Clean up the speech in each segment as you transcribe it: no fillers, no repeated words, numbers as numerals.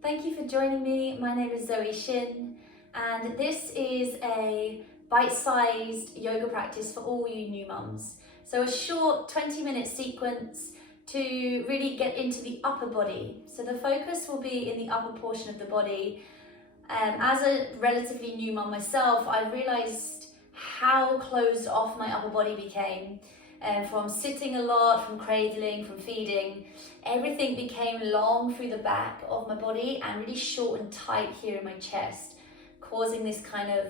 Thank you for joining me. My name is Zoe Shin, and this is a bite-sized yoga practice for all you new mums. So a short 20-minute sequence to really get into the upper body. So the focus will be in the upper portion of the body. As a relatively new mum myself, I realized how closed off my upper body became. From sitting a lot, from cradling, from feeding, everything became long through the back of my body and really short and tight here in my chest, causing this kind of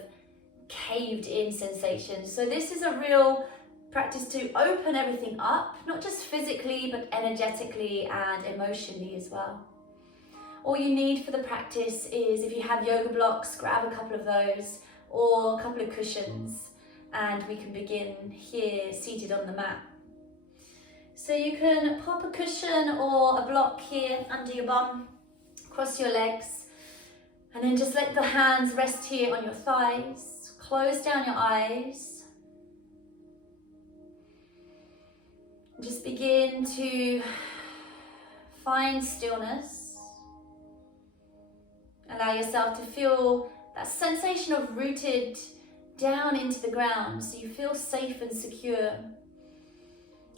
caved in sensation. So this is a real practice to open everything up, not just physically, but energetically and emotionally as well. All you need for the practice is, if you have yoga blocks, grab a couple of those or a couple of cushions, and we can begin here seated on the mat. So you can pop a cushion or a block here under your bum, cross your legs, and then just let the hands rest here on your thighs. Close down your eyes. Just begin to find stillness. Allow yourself to feel that sensation of rooted down into the ground, so you feel safe and secure.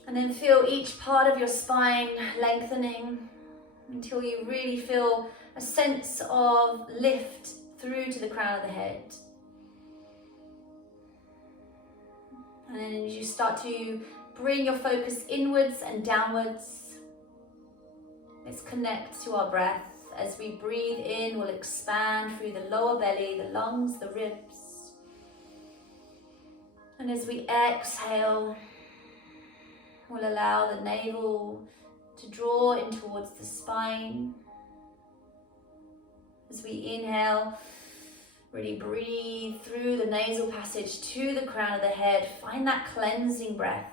And then feel each part of your spine lengthening until you really feel a sense of lift through to the crown of the head. And then as you start to bring your focus inwards and downwards, let's connect to our breath. As we breathe in, we'll expand through the lower belly, the lungs, the ribs. And as we exhale, we'll allow the navel to draw in towards the spine. As we inhale, really breathe through the nasal passage to the crown of the head. Find that cleansing breath.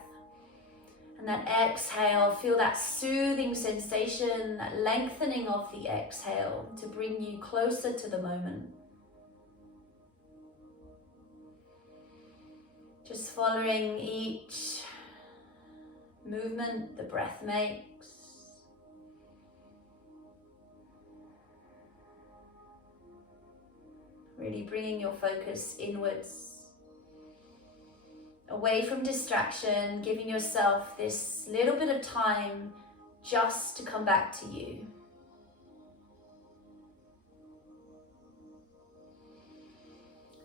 And that exhale, feel that soothing sensation, that lengthening of the exhale to bring you closer to the moment. Just following each movement the breath makes. Really bringing your focus inwards, away from distraction, giving yourself this little bit of time just to come back to you.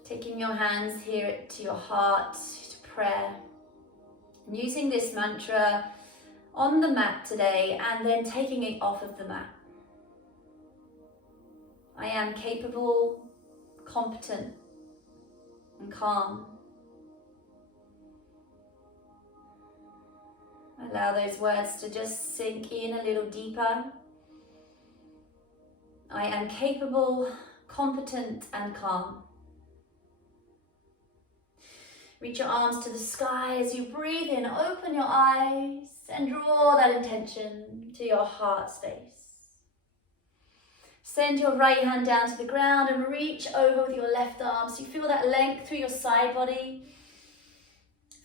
Taking your hands here to your heart, to prayer. And using this mantra on the mat today and then taking it off of the mat. I am capable, competent, and calm. Allow those words to just sink in a little deeper. I am capable, competent, and calm. Reach your arms to the sky as you breathe in. Open your eyes and draw that intention to your heart space. Send your right hand down to the ground and reach over with your left arm so you feel that length through your side body.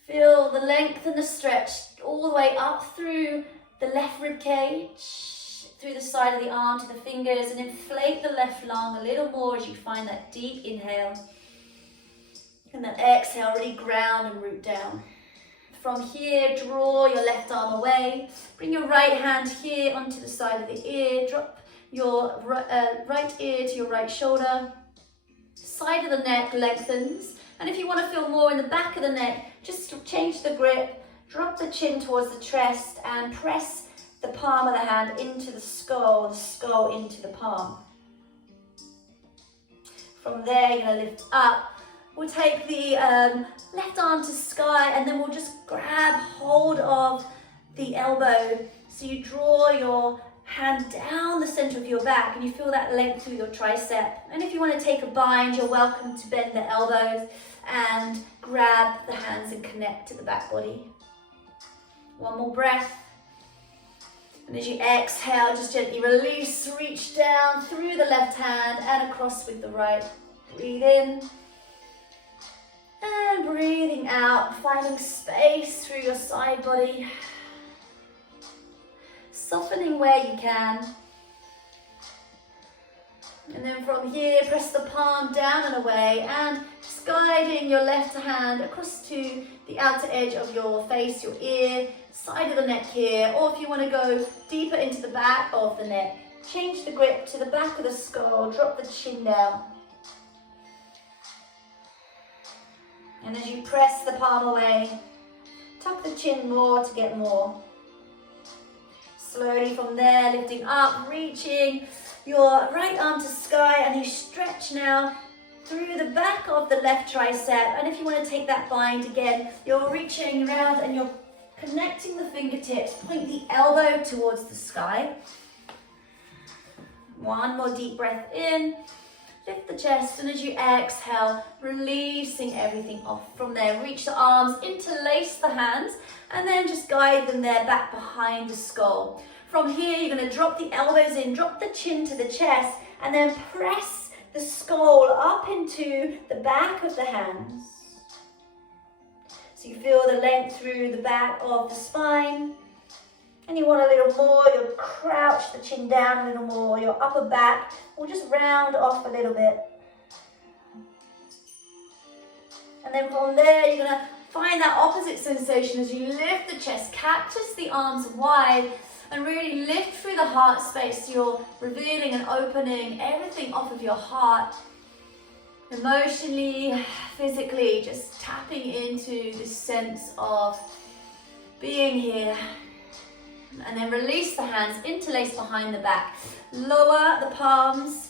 Feel the length and the stretch all the way up through the left rib cage, through the side of the arm to the fingers, and inflate the left lung a little more as you find that deep inhale. And that exhale, really ground and root down. From here, draw your left arm away. Bring your right hand here onto the side of the ear. Drop your right ear to your right shoulder. Side of the neck lengthens. And if you want to feel more in the back of the neck, just change the grip. Drop the chin towards the chest and press the palm of the hand into the skull into the palm. From there, you're going to lift up. We'll take the left arm to sky, and then we'll just grab hold of the elbow. So you draw your hand down the center of your back and you feel that length through your tricep. And if you want to take a bind, you're welcome to bend the elbows and grab the hands and connect to the back body. One more breath. And as you exhale, just gently release, reach down through the left hand and across with the right. Breathe in. And breathing out, finding space through your side body. Softening where you can. And then from here, press the palm down and away, and just guiding your left hand across to the outer edge of your face, your ear, side of the neck here, or if you want to go deeper into the back of the neck, change the grip to the back of the skull, drop the chin down. And as you press the palm away, tuck the chin more to get more. Slowly from there, lifting up, reaching your right arm to sky, and you stretch now through the back of the left tricep. And if you want to take that bind again, you're reaching around and you're connecting the fingertips, point the elbow towards the sky. One more deep breath in, lift the chest, and as you exhale, releasing everything off. From there, reach the arms, interlace the hands, and then just guide them there back behind the skull. From here, you're going to drop the elbows in, drop the chin to the chest, and then press the skull up into the back of the hands. So you feel the length through the back of the spine. And you want a little more, you'll crouch the chin down a little more, your upper back will just round off a little bit. And then from there, you're going to find that opposite sensation as you lift the chest, cactus the arms wide, and really lift through the heart space. You're revealing and opening everything off of your heart. Emotionally, physically, just tapping into this sense of being here. And then release the hands, interlace behind the back. Lower the palms,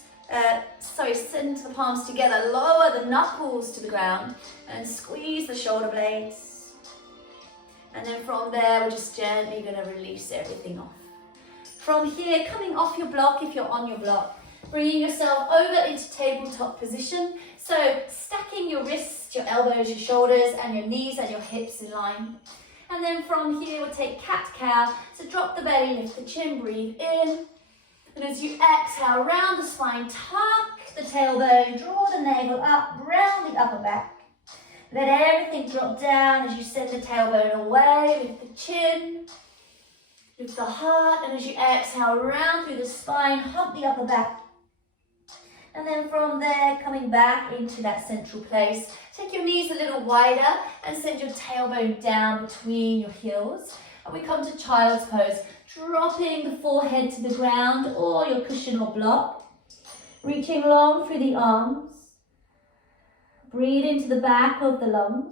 send the palms together. Lower the knuckles to the ground and squeeze the shoulder blades. And then from there, we're just gently going to release everything off. From here, coming off your block, if you're on your block, bringing yourself over into tabletop position. So stacking your wrists, your elbows, your shoulders, and your knees and your hips in line. And then from here, we'll take cat-cow. So drop the belly, lift the chin, breathe in. And as you exhale, round the spine, tuck the tailbone, draw the navel up, round the upper back. Let everything drop down as you send the tailbone away, lift the chin, lift the heart, and as you exhale, round through the spine, hump the upper back. And then from there, coming back into that central place, take your knees a little wider and send your tailbone down between your heels. And we come to child's pose, dropping the forehead to the ground or your cushion or block, reaching long through the arms. Breathe into the back of the lungs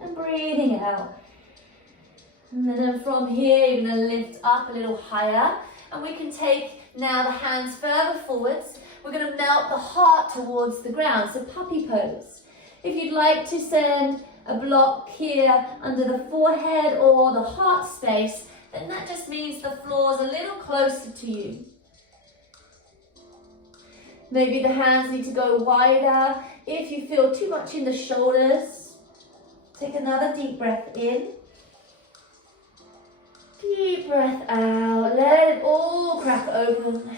and breathing out. And then from here, you're going to lift up a little higher, and we can take now the hands further forwards. We're going to melt the heart towards the ground, so puppy pose. If you'd like to send a block here under the forehead or the heart space, then that just means the floor's a little closer to you. Maybe the hands need to go wider. If you feel too much in the shoulders, take another deep breath in. Deep breath out. Let it all crack open.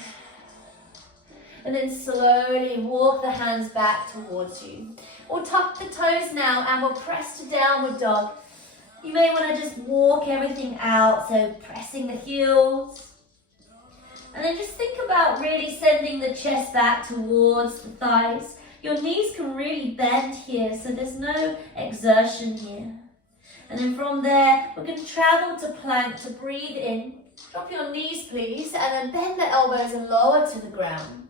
And then slowly walk the hands back towards you. Or tuck the toes now and we'll press to downward dog. You may want to just walk everything out, so pressing the heels. And then just think about really sending the chest back towards the thighs. Your knees can really bend here, so there's no exertion here. And then from there, we're going to travel to plank to breathe in. Drop your knees, please, and then bend the elbows and lower to the ground.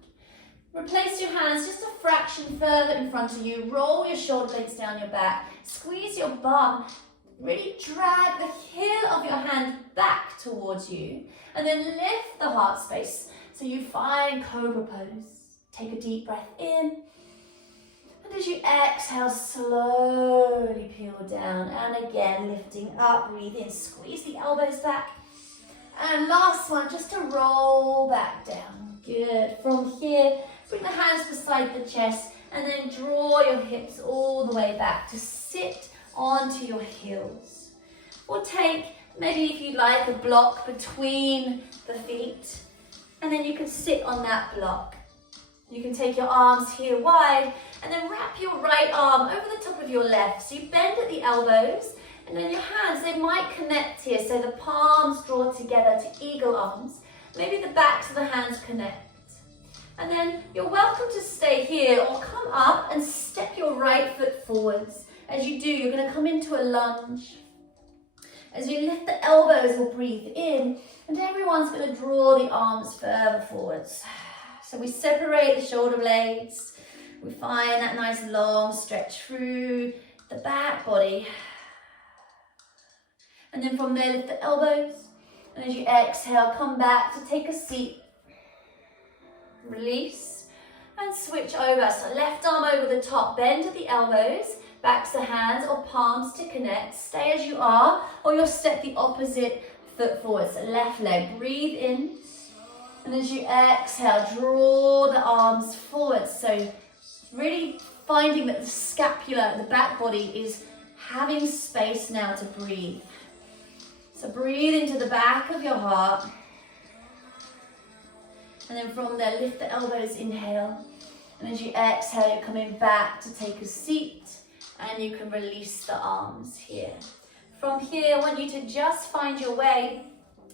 Replace your hands just a fraction further in front of you. Roll your shoulder blades down your back. Squeeze your bum. Really drag the heel of your hand back towards you. And then lift the heart space so you find cobra pose. Take a deep breath in. And as you exhale, slowly peel down. And again, lifting up, breathe in, squeeze the elbows back. And last one, just to roll back down. Good. From here, bring the hands beside the chest and then draw your hips all the way back to sit onto your heels. Or take, maybe if you like, a block between the feet, and then you can sit on that block. You can take your arms here wide and then wrap your right arm over the top of your left. So you bend at the elbows, and then your hands, they might connect here. So the palms draw together to eagle arms. Maybe the backs of the hands connect. And then you're welcome to stay here or come up and step your right foot forwards. As you do, you're going to come into a lunge. As you lift the elbows, we'll breathe in, and everyone's going to draw the arms further forwards. So we separate the shoulder blades. We find that nice long stretch through the back body. And then from there, lift the elbows. And as you exhale, come back to take a seat. Release and switch over. So left arm over the top, bend at the elbows, backs to hands or palms to connect. Stay as you are, or you'll step the opposite foot forward. So left leg, breathe in. And as you exhale, draw the arms forward. So really finding that the scapula, the back body, is having space now to breathe. So breathe into the back of your heart. And then from there, lift the elbows, inhale. And as you exhale, you're coming back to take a seat. And you can release the arms here. From here, I want you to just find your way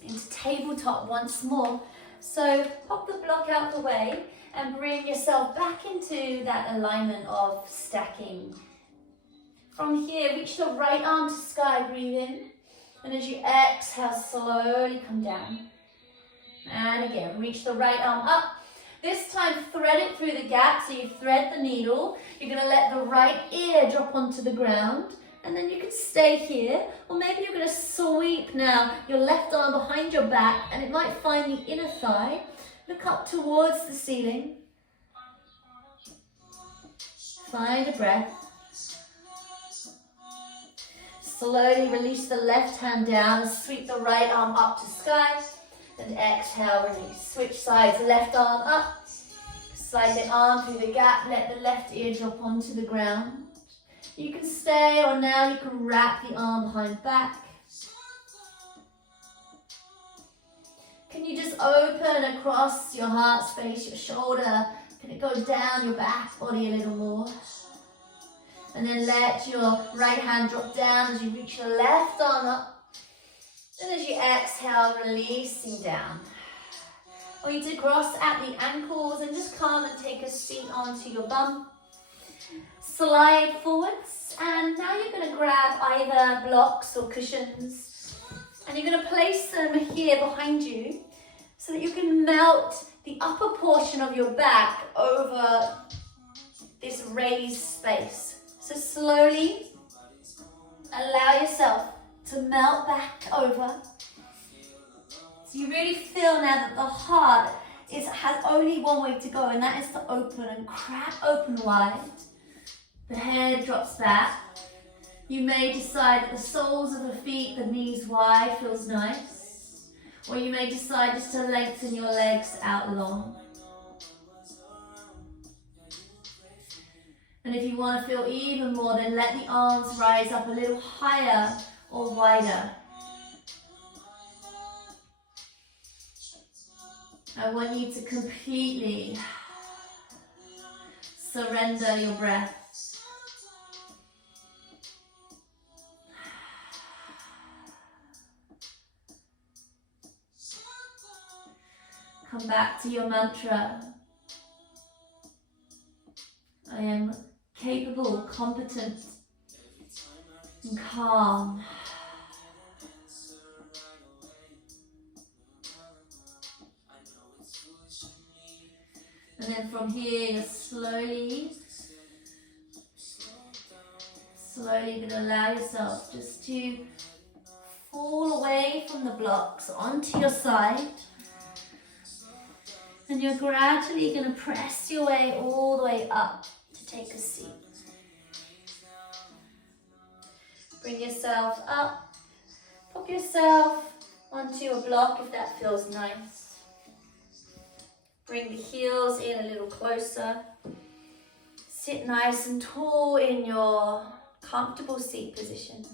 into tabletop once more. So pop the block out the way and bring yourself back into that alignment of stacking. From here, reach the right arm to sky, breathe in. And as you exhale, slowly come down. And again, reach the right arm up. This time, thread it through the gap. So you thread the needle. You're going to let the right ear drop onto the ground. And then you can stay here. Or maybe you're going to sweep now your left arm behind your back. And it might find the inner thigh. Look up towards the ceiling. Find a breath. Slowly release the left hand down and sweep the right arm up to sky. And exhale, release. Switch sides, left arm up. Slide the arm through the gap, let the left ear drop onto the ground. You can stay, or now you can wrap the arm behind back. Can you just open across your heart space, your shoulder? Can it go down your back body a little more? And then let your right hand drop down as you reach your left arm up. And as you exhale, releasing down. I want you to cross at the ankles and just come and take a seat onto your bum. Slide forwards, and now you're going to grab either blocks or cushions. And you're going to place them here behind you so that you can melt the upper portion of your back over this raised space. So slowly allow yourself to melt back over. So you really feel now that the heart has only one way to go, and that is to open and crack open wide. The head drops back. You may decide that the soles of the feet, the knees wide, feels nice. Or you may decide just to lengthen your legs out long. And if you want to feel even more, then let the arms rise up a little higher or wider. I want you to completely surrender your breath. Come back to your mantra. I am capable, competent, and calm. And then from here, you're slowly going to allow yourself just to fall away from the blocks onto your side. And you're gradually going to press your way all the way up to take a seat. Bring yourself up. Pop yourself onto a block if that feels nice. Bring the heels in a little closer. Sit nice and tall in your comfortable seat position.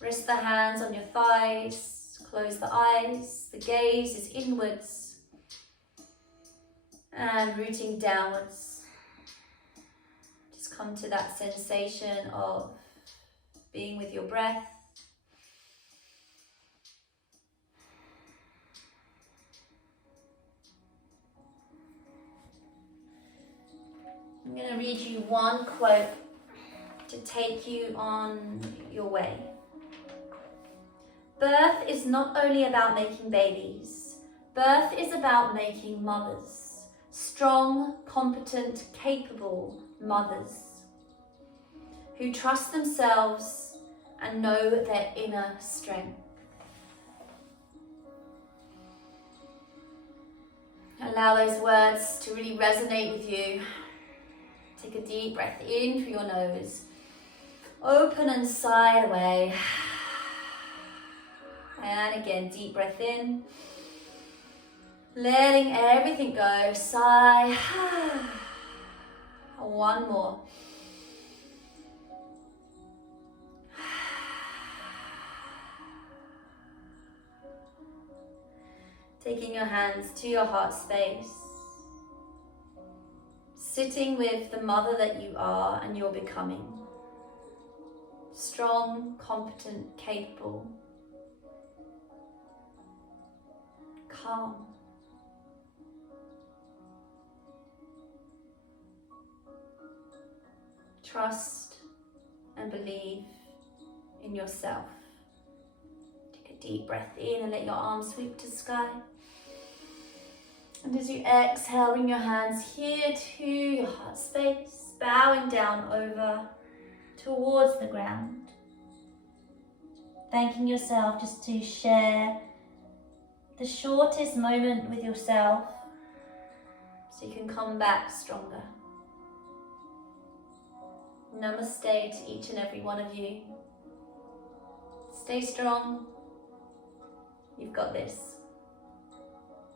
Rest the hands on your thighs. Close the eyes. The gaze is inwards. And rooting downwards. Just come to that sensation of being with your breath. to read you one quote to take you on your way. Birth is not only about making babies. Birth is about making mothers. Strong, competent, capable mothers who trust themselves and know their inner strength. Allow those words to really resonate with you. Take a deep breath in through your nose. Open and sigh away. And again, deep breath in. Letting everything go. Sigh. One more. Taking your hands to your heart space. Sitting with the mother that you are and you're becoming. Strong, competent, capable. Calm. Trust and believe in yourself. Take a deep breath in and let your arms sweep to the sky. And as you exhale, bring your hands here to your heart space, bowing down over towards the ground. Thanking yourself just to share the shortest moment with yourself so you can come back stronger. Namaste to each and every one of you. Stay strong. You've got this.